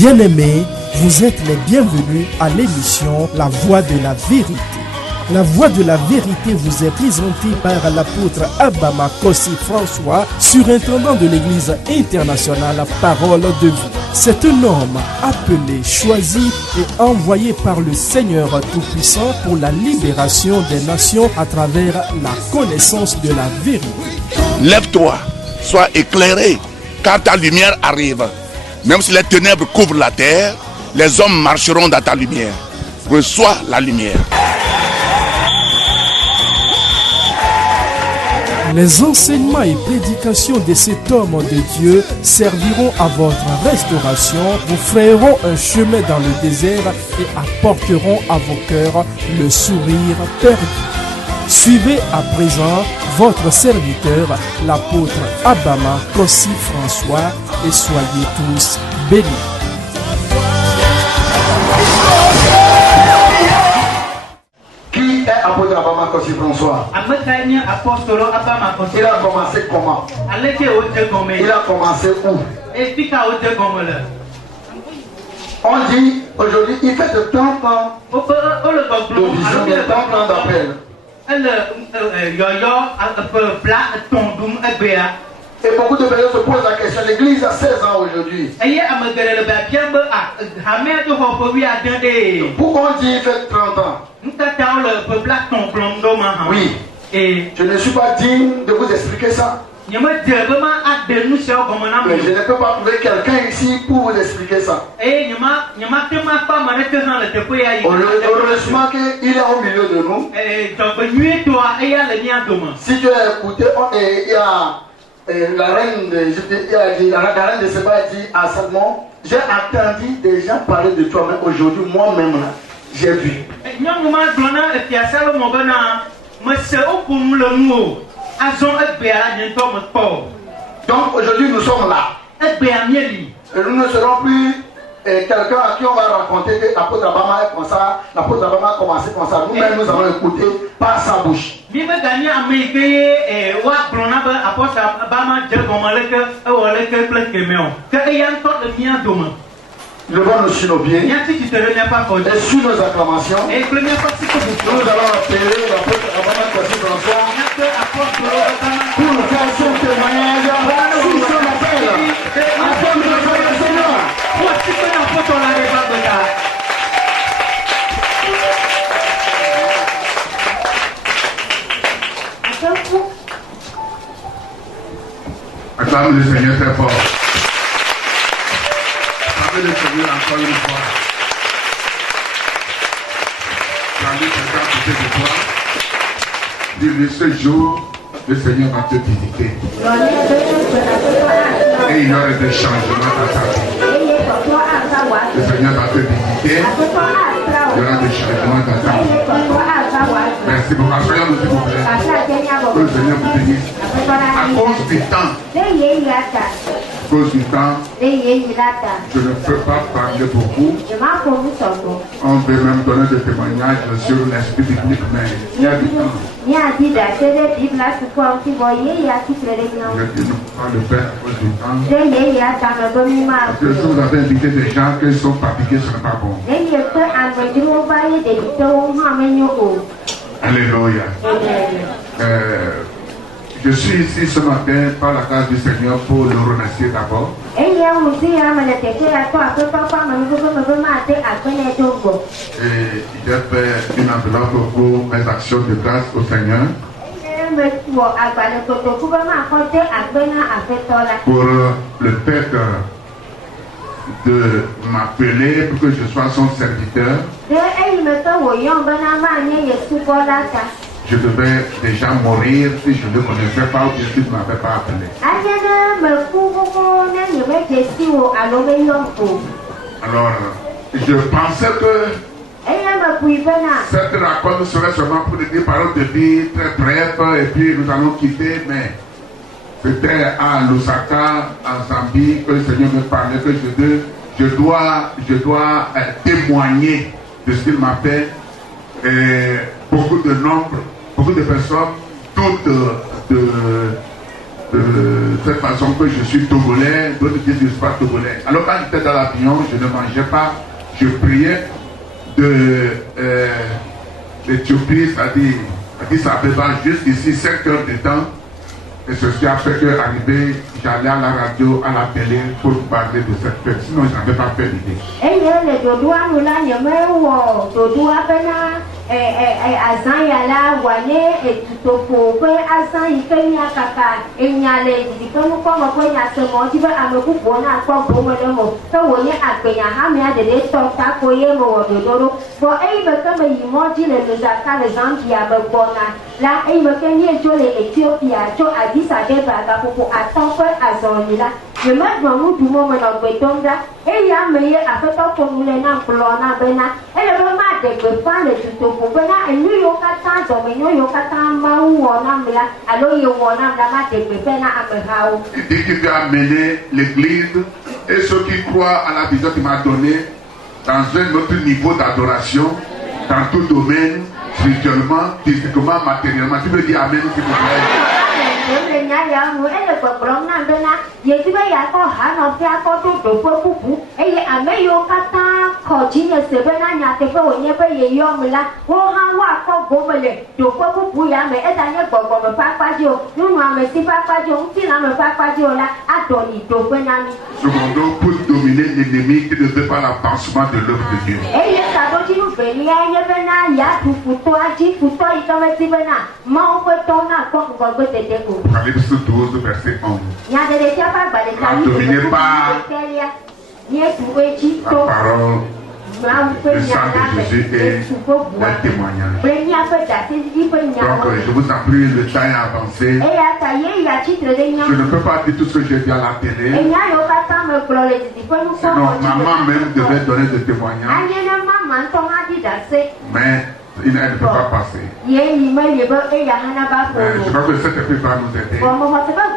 Bien-aimés, vous êtes les bienvenus à l'émission La Voix de la Vérité. La Voix de la Vérité vous est présentée par l'apôtre Abama Kossi François, surintendant de l'Église internationale Parole de Vie. C'est un homme appelé, choisi et envoyé par le Seigneur Tout-Puissant pour la libération des nations à travers la connaissance de la vérité. Lève-toi, sois éclairé, car ta lumière arrive. Même si les ténèbres couvrent la terre, les hommes marcheront dans ta lumière. Reçois la lumière. Les enseignements et prédications de cet homme de Dieu serviront à votre restauration, vous frayeront un chemin dans le désert et apporteront à vos cœurs le sourire perdu. Suivez à présent votre serviteur, l'apôtre Abama Kossi François, et soyez tous bénis. Qui est apôtre Abama Kossi François? Il a commencé comment? Il a commencé où? On dit aujourd'hui, il fait de temps de vision, de temps d'appel. Et beaucoup de personnes se posent la question, l'église a 16 ans aujourd'hui. Pourquoi on dit il fait 30 ans? Oui. Et je ne suis pas digne de vous expliquer ça. Mais je ne peux pas trouver quelqu'un ici pour vous expliquer ça. Heureusement qu'il est au milieu de nous. Si tu as écouté, il y a la reine de Seba a dit à Salomon, j'ai entendu des gens parler de toi, mais aujourd'hui, moi-même, j'ai vu. Donc aujourd'hui, nous sommes là. Et nous ne serons plus quelqu'un à qui on va raconter que l'apôtre Abama est comme ça, l'apôtre Abama a commencé comme ça. Nous-mêmes, nous allons écouter par sa bouche. Levons-nous sur nos pieds et sur nos acclamations. Nous allons appeler l'apôtre Abama Kossi François pour nous faire son témoignage sur son appel. Afin de faire le Seigneur. Acclame le Seigneur très fort. Acclame le Seigneur encore une fois. Acclame quelqu'un à côté de toi. Dis-lui ce jour, le Seigneur va te visiter. Et il y aura des changements dans ta vie. Le Seigneur va te visiter. Il y aura des changements dans ta vie. Merci beaucoup. Soyons-nous s'il vous plaît. Que le Seigneur vous bénisse. À cause du temps. Cause du temps, je ne peux pas parler beaucoup. On peut même donner des témoignages sur l'esprit biblique, mais il y a du temps. Je ne peux pas le faire à cause du temps. Parce que si vous avez invité des gens qui sont fatigués, ce n'est pas bon. Alléluia. Je suis ici ce matin par la grâce du Seigneur pour le remercier d'abord. Et j'ai fait une enveloppe pour mes actions de grâce au Seigneur. Pour le fait de m'appeler pour que je sois son serviteur. Je devais déjà mourir si je ne connaissais pas ou si je ne m'avais pas appelé. Alors, je pensais que cette raconte serait seulement pour des paroles de vie très brèves et puis nous allons quitter, mais c'était à Lusaka, en Zambie, que le Seigneur me parlait que je dois témoigner de ce qu'il m'a fait. Et beaucoup de personnes doutent de cette façon que je suis togolais, d'autres disent que je ne suis pas togolais. Alors quand j'étais dans l'avion, je ne mangeais pas, je priais de l'Éthiopie, c'est-à-dire Addis Abeba, jusqu'ici 5 heures de temps. Et ceci a fait qu'arrivé, j'allais à la radio, à la télé pour parler de cette fête. Sinon, je n'avais pas fait l'idée. Je me demande du moment où je tombe là, et il y a meilleur à faire comme nous les n'en plongeons bena, et le moment de prendre le tuto pour bena, et nous y'o qu'attend, domino y'o qu'attend, maou on a là, alors y'o on a la mat de bena à me. Il dit qu'il veut amener l'église et ceux qui croient à la vision qu'il m'a donnée dans un autre niveau d'adoration, dans tout domaine, spirituellement, physiquement, matériellement. Tu veux dire amen s'il vous plaît? Secondo, pour dominer l'ennemi qui ne veut pas l'avancement de l'œuvre de Dieu. Apocalypse 12, verset 11. Ne dominez pas la parole. Le sang de Jésus est un témoignage. Donc, je vous en prie, le temps est avancé. Je ne peux pas dire tout ce que j'ai dit à la télé. Sinon, maman même devait donner des témoignages. Mais il ne peut pas passer. Je crois que cette épée va nous aider. Le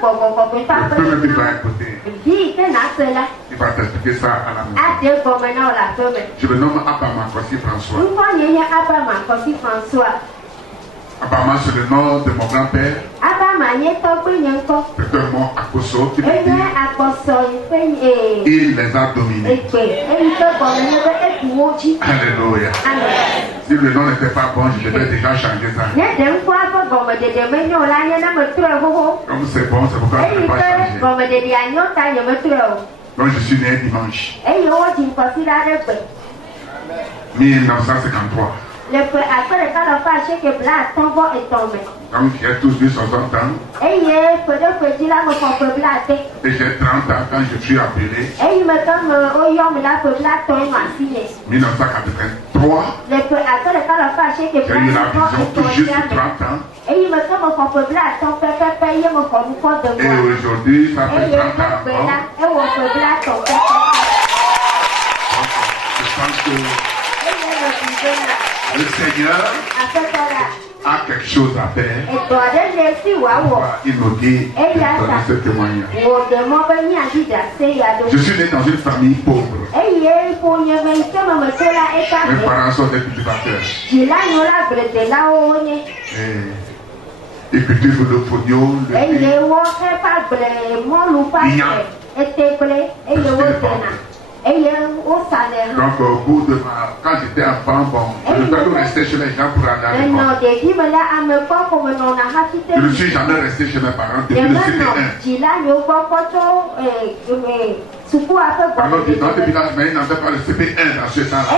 peuple qui va écouter, il va t'expliquer ça à la maison. Je me nomme Abama Kossi François. Abama, c'est le nom de mon grand-père. C'est un mot Akoso qui veut dire il les a dominés. Alléluia. Si le nom n'était pas bon, je devais déjà changer ça. Comme c'est bon, c'est pourquoi je ne peux pas changer. Donc je suis né dimanche 1953. Donc j'ai tous vu 60 ans. Et j'ai 30 ans quand je suis appelé. 1983. J'ai eu la vision tout juste 30 ans. Et aujourd'hui, ça fait 30 ans. Je pense que le Seigneur a quelque chose à faire. Il nous dit de donner ce témoignage. Je suis né dans une famille pauvre. Mes parents sont des cultivateurs. Ils cultivent le fognon, le donc au bout de quand j'étais enfant, bon, je ne peux pas rester chez les gens pour aller à l'école. Je ne suis jamais resté chez mes parents depuis le CP1. Alors, dans le village, mais ils n'avaient pas le CP1 dans ce temps-là.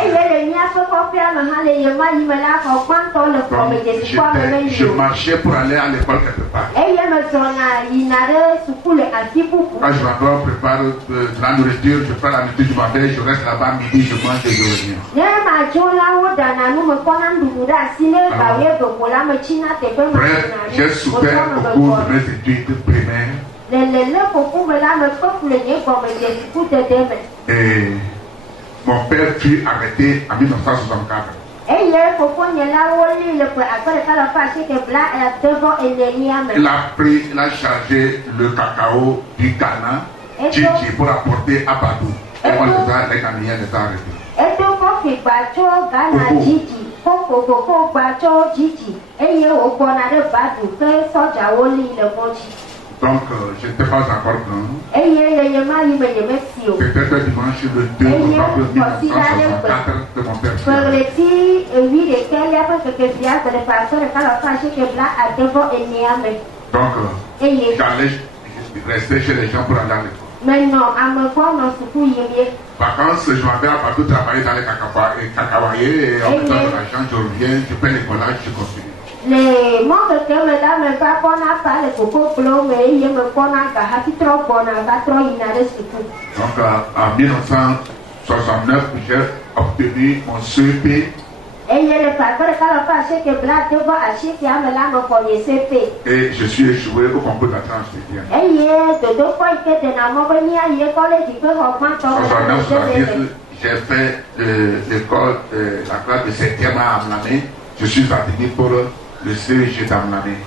Donc, je marchais pour aller à l'école quelque part. Quand je m'adore, prépare de la nourriture, je prends la nourriture du matin, je reste là-bas midi, je mange et je reviens. Bref, j'ai souffert au cours de mes études primaires. Et mon père fut arrêté en 1964. Il a chargé le cacao du Ghana, Gigi, pour apporter à Badou. Et moi, les Ghanéens les arrêtés. Donc, je n'étais pas encore grand. C'était le dimanche le 2 novembre 1964 de mon père. Donc, j'allais rester chez les gens pour aller à l'école. Vacances, je m'avais à partout travailler dans les cacahuayers et en faisant de l'argent, je reviens, je paie l'écolage, je continue. Les membres que me donnent pas qu'on a pas le coco bleu, mais il me connaît qu'à happy trop bon, à trop inarrêté. Donc, en 1969, j'ai obtenu mon CEP. Et je suis échoué au concours d'entrée en sixième. J'ai fait l'école, la classe de 7e à Amlamé. Je suis admis pour le CEG d'Amlamé.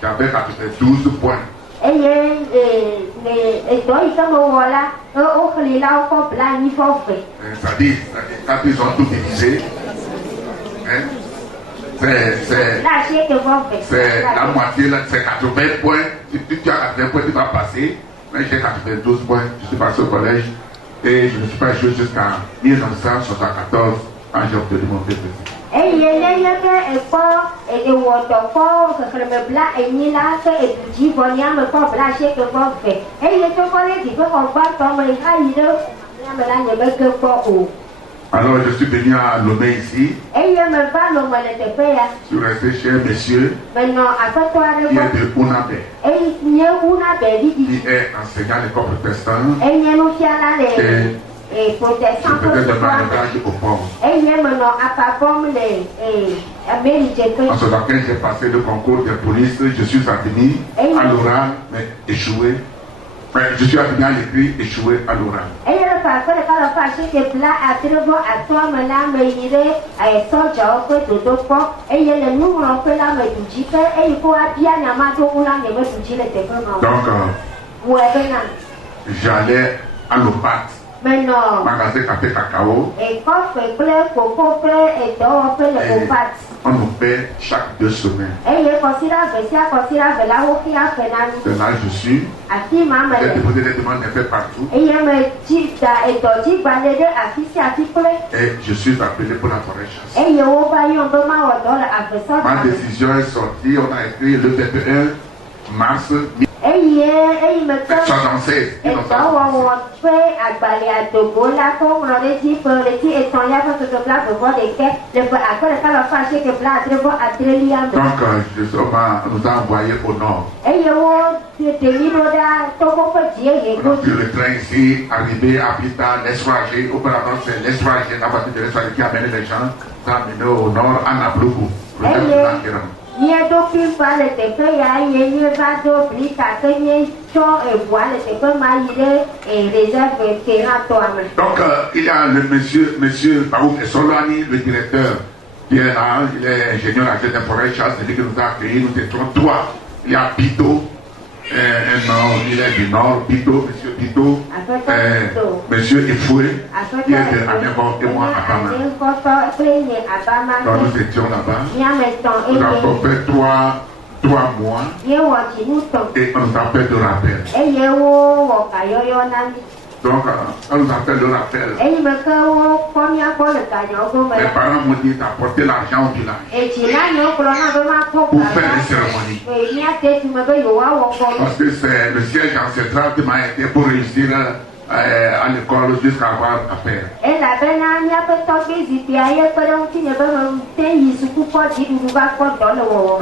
J'avais 12 points. C'est-à-dire, quand ils ont tout divisé, c'est la moitié, c'est 80 points. Si tu as 80 points, tu vas passer. Mais j'ai 92 points, je suis passé au collège et je ne suis pas joué jusqu'en 1974 quand j'ai obtenu mon BPC. Alors je suis venu à Lomé ici. Je suis resté chez un monsieur qui est de Unabé, qui est enseignant à l'école protestante et je faisais de mariage aux pauvres. En ce moment, j'ai passé le concours de police, je suis admis à l'oral, mais échoué. Enfin, je suis admis à l'écrit, échoué à l'oral. Donc, j'allais à l'OPAT, magasin café cacao, on nous paie chaque 2 semaines. C'est là je suis. J'ai déposé des demandes un peu partout. Et je suis appelé pour la forêt chasse. Ma décision est sortie, on a écrit le 21 mars 1976. Donc, nous a envoyé au nord. On a pris le train ici, arrivé à Pita, l'Essoagé. Auparavant, c'est l'Essoagé, la voiture de l'Essoagé qui a amené les gens, ça a amené au nord, à Nabloukou. Donc, il y a le monsieur Baouk Solani, le directeur, qui est là, il est ingénieur à la forêt chasse, c'est lui qui nous a accueillis, nous étions 3. Il y a Pito, il est du nord, Pito, monsieur Pito, monsieur Efoué, qui est de Anévo et moi à Bama. Donc nous étions là-bas. Nous avons fait 3 mois et on nous appelle de rappel. Donc, on nous appelle le rappel. Les parents m'ont dit d'apporter l'argent au village pour faire les cérémonies. Parce que c'est le siège ancestral qui m'a aidé pour réussir à l'école jusqu'à avoir à faire.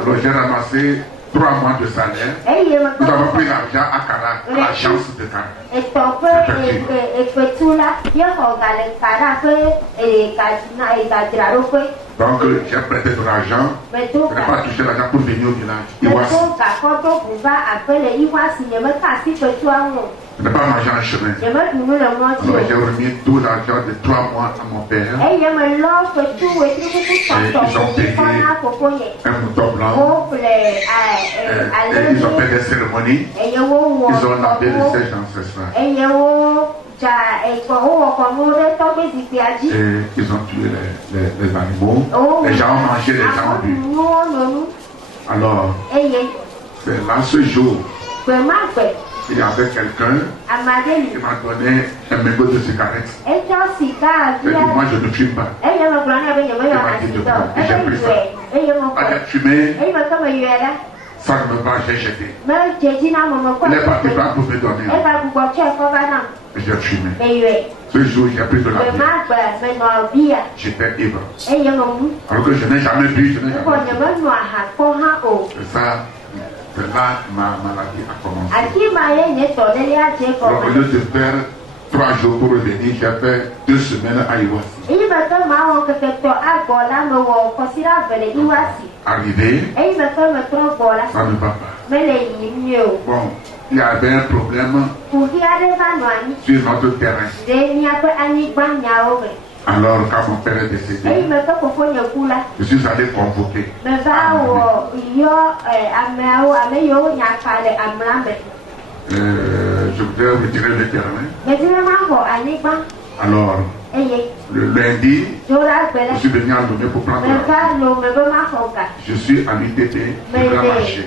Alors j'ai ramassé 3 mois de salaire. Nous avons pris l'argent à Karak, à l'agence de Karak. Donc j'ai prêté de l'argent. Je n'ai pas touché l'argent pour venir au village. Je n'ai pas mangé en chemin. Alors j'ai remis tout l'argent de 3 mois à mon père. Et ils ont payé un mouton blanc. Ils ont fait des cérémonies. Ils ont lavé le siège ancestral. Et ils ont tué les animaux. Les gens ont mangé, les gens ont bu. Alors, c'est là ce jour. Il y avait quelqu'un qui m'a donné un mégot de cigarette. J'ai dit, moi je ne fume pas. Il m'a dit de prendre. Et j'ai pris ça. Quand j'ai fumé, ça ne me va, j'ai jeté. Il est parti prendre pour me donner. Et j'ai fumé. Ce jour, j'ai pris de la bière. J'étais ivre. Alors que je n'ai jamais bu, je n'ai jamais bu. C'est ça. Là, ma maladie a commencé. Alors, au lieu de faire 3 jours pour revenir, j'ai fait 2 semaines à Iwasi. Arrivé, ça ne va pas. Bon, il y avait un problème sur notre terrain. Alors, quand mon père est décédé, je suis allé convoquer. Je voudrais retirer le terrain. Alors, le lundi, je suis venu à Lomé pour prendre la. Je suis à l'UTT, je vais marcher.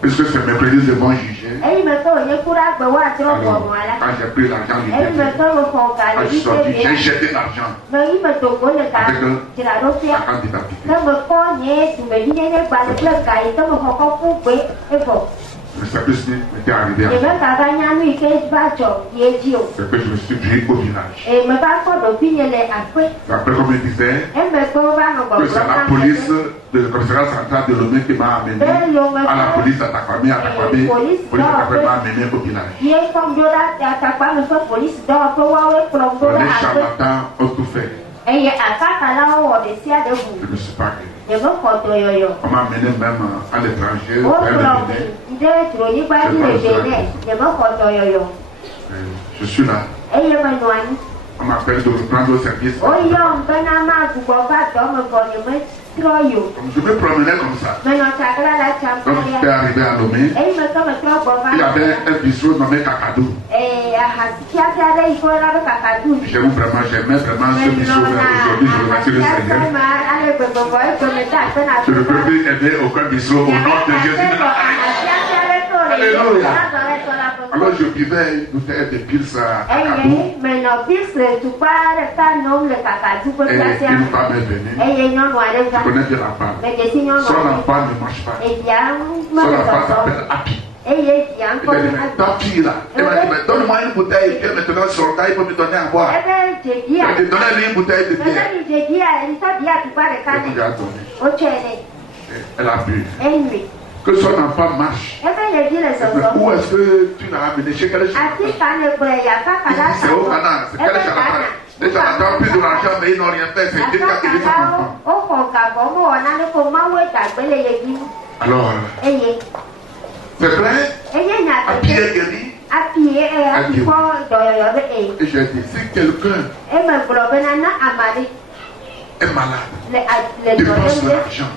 Puisque c'est mercredi, ils vont juger. Alors, quand j'ai pris l'argent du UTT, quand je suis sorti, j'ai jeté l'argent avec la carte d'identité. Le service m'était arrivé à c'est que je me suis pris au village. Après, comme je disais, que c'est la police de la commissariat central de Lomé qui m'a amené à la police d'Atakwame. La police d'Atakwame m'a amené au village. Les charlatans ont tout fait. Je ne me suis pas guéri. On m'a amené même à l'étranger, je suis là. On m'appelle de reprendre au service. Je me promenais comme ça. Donc j'étais arrivé à Lomé. Il y avait un bistrot nommé Kakadou. J'aimais vraiment ce bistrot. Aujourd'hui, je remercie le Seigneur. Je ne peux plus aider aucun bistrot au nom de Jésus de Nazareth. Alléluia. Alors je buvais une bouteille de pils à Kakadou. Et une femme est venue. Je connais bien la femme. Son enfant ne marche pas. Son enfant s'appelle Happy. Il m'a dit, mais ta fille là, elle m'a dit, mais donne-moi une bouteille, et maintenant sur le il peut me donner à boire. Il m'a dit, donnez-lui une bouteille de bière. Elle lui a donné. Elle a bu. Que son enfant marche. Où est-ce que tu l'as amené? Chez quel charlatan? C'est au Ghana. C'est quel charlatan? Les charlatans ont pris de l'argent, mais ils n'ont rien fait. C'est Dieu qui a payé son enfant. Alors, c'est vrai? À pied guéri. Et j'ai dit, si quelqu'un est malade, dépense l'argent,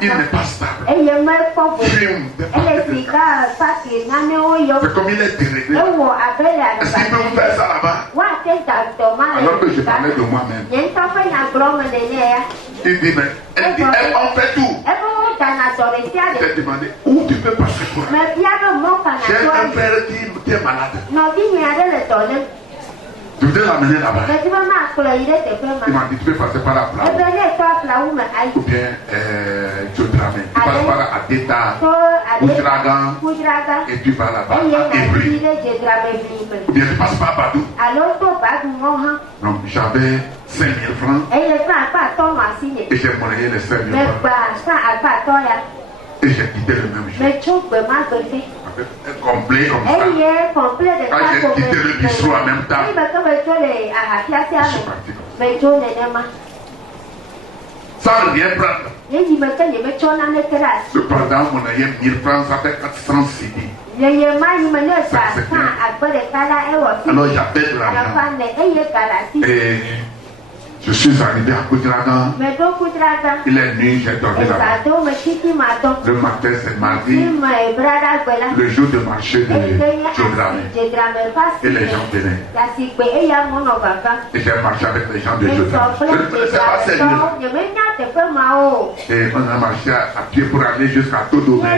il n'est pas stable, fume, c'est comme il est déréglé. Est-ce qu'il peut vous faire ça là-bas? Alors que je parlais de moi-même. Il dit, mais on fait tout. J'ai demandé, où tu peux passer pour là? J'ai un frère qui est malade. Je voudrais l'amener là-bas. Il m'a dit, tu peux passer par la place. Ou bien, tu Dramé. Tu passes par Adeta, Oujragan, et tu vas là-bas à Évry. Ou bien tu passes par Badou. Donc j'avais 5 000 francs. Et j'ai monnayé les 5 000 francs. Et j'ai quitté le même jour. Complet comme ça. Quand j'ai quitté le bistrot en même temps, je suis parti comme ça. Sans rien prendre. Cependant, mon ayé 1000 francs, ça fait 400 cedi. Alors j'appelle l'argent. Et je suis arrivé à Koutragan. Il est nuit, j'ai dormi là-bas. Le matin, c'est mardi. Le jour de marché de Jodramé. Et les gens venaient. Et j'ai marché avec les gens de Jodramé. Je ne connaissais pas ces lieux. Et on a marché à pied pour aller jusqu'à Todomé.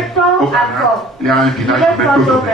Au Ghana, il y a un village qui s'appelle Todomé.